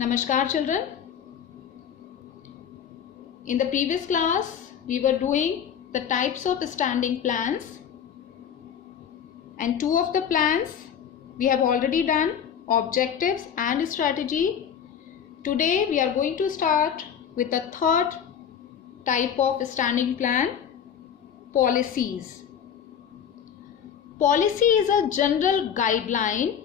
Namaskar children. In the previous class we were doing the types of standing plans, and two of the plans we have already done, objectives and strategy. Today we are going to start with the third type of standing plan, policies. Policy is a general guideline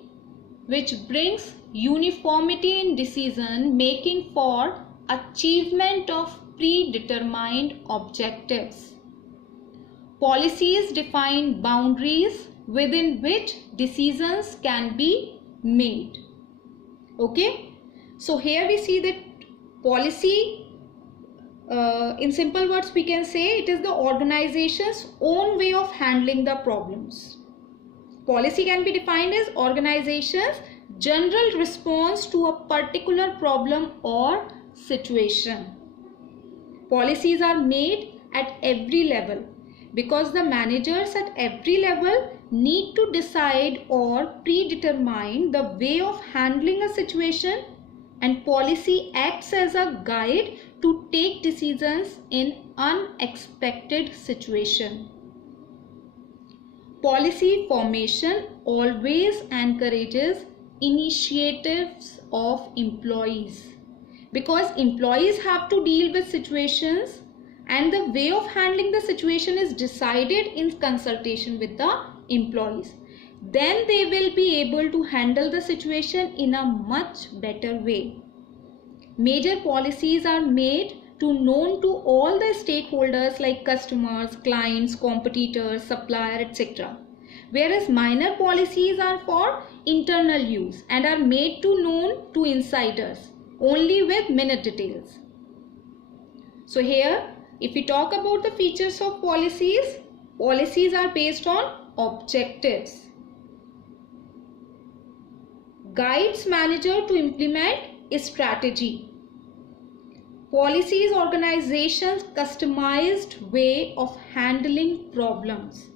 which brings uniformity in decision making for achievement of predetermined objectives. Policies define boundaries within which decisions can be made. Okay, so here we see that policy, in simple words we can say it is the organization's own way of handling the problems. Policy can be defined as organization's general response to a particular problem or situation. Policies are made at every level because the managers at every level need to decide or predetermine the way of handling a situation, and policy acts as a guide to take decisions in unexpected situation. Policy formation always encourages initiatives of employees because employees have to deal with situations and the way of handling the situation is decided in consultation with the employees. Then they will be able to handle the situation in a much better way. Major policies are made to known to all the stakeholders like customers, clients, competitors, supplier, etc. Whereas minor policies are for internal use and are made to known to insiders only with minute details. So here if we talk about the features of policies, policies are based on objectives. Guides manager to implement a strategy. Policy is organization's customized way of handling problems,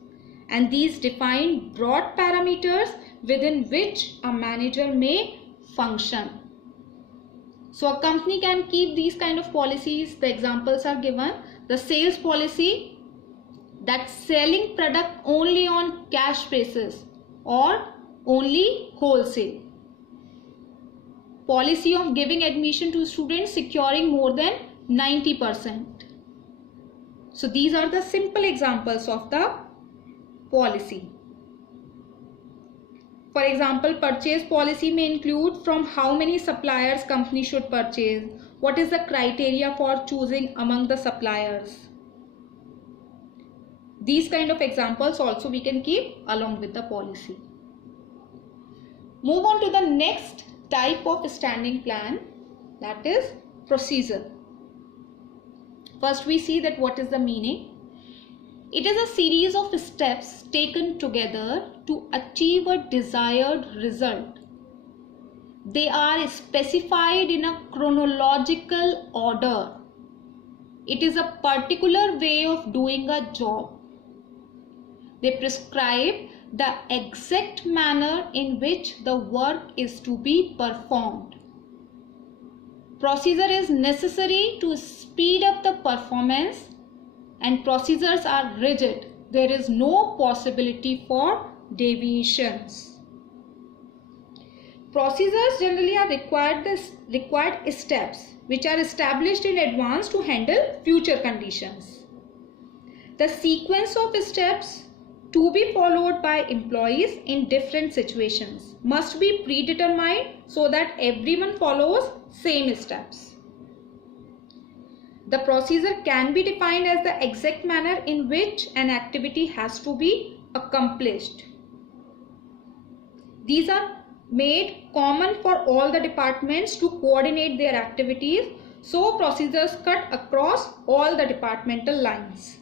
and these define broad parameters within which a manager may function. So a company can keep these kind of policies. The examples are given. The sales policy, that's selling product only on cash basis or only wholesale. Policy of giving admission to students securing more than 90%. So these are the simple examples of the policy. For example, purchase policy may include from how many suppliers company should purchase, what is the criteria for choosing among the suppliers. These kind of examples also we can keep along with the policy. Move on to the next type of standing plan, that is procedure. First we see that what is the meaning. It is a series of steps taken together to achieve a desired result. They are specified in a chronological order. It is a particular way of doing a job. They prescribe the exact manner in which the work is to be performed. Procedure is necessary to speed up the performance, and procedures are rigid. There is no possibility for deviations. Procedures generally are required steps which are established in advance to handle future conditions. The sequence of steps to be followed by employees in different situations must be predetermined so that everyone follows same steps. The procedure can be defined as the exact manner in which an activity has to be accomplished. These are made common for all the departments to coordinate their activities, so procedures cut across all the departmental lines.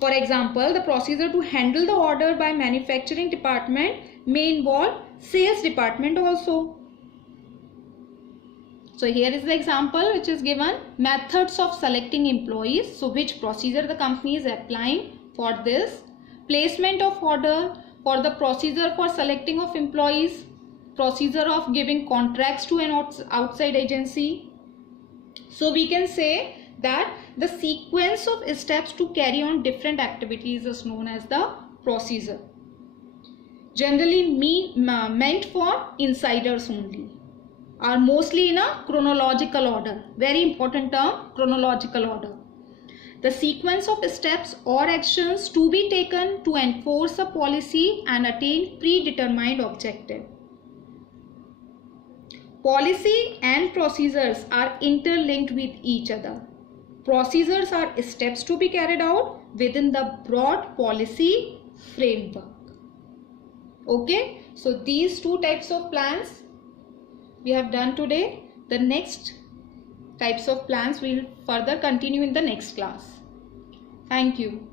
For example, the procedure to handle the order by manufacturing department may involve sales department also. So here is the example which is given, methods of selecting employees. So which procedure the company is applying for this. Placement of order for the procedure for selecting of employees. procedure of giving contracts to an outside agency. So we can say that the sequence of steps to carry on different activities is known as the procedure. Generally meant for insiders only, are mostly in a chronological order. Very important term, chronological order. The sequence of steps or actions to be taken to enforce a policy and attain predetermined objective. Policy and procedures are interlinked with each other. Procedures are steps to be carried out within the broad policy framework. Okay, so these two types of plans we have done today. The next types of plans we will further continue in the next class. Thank you.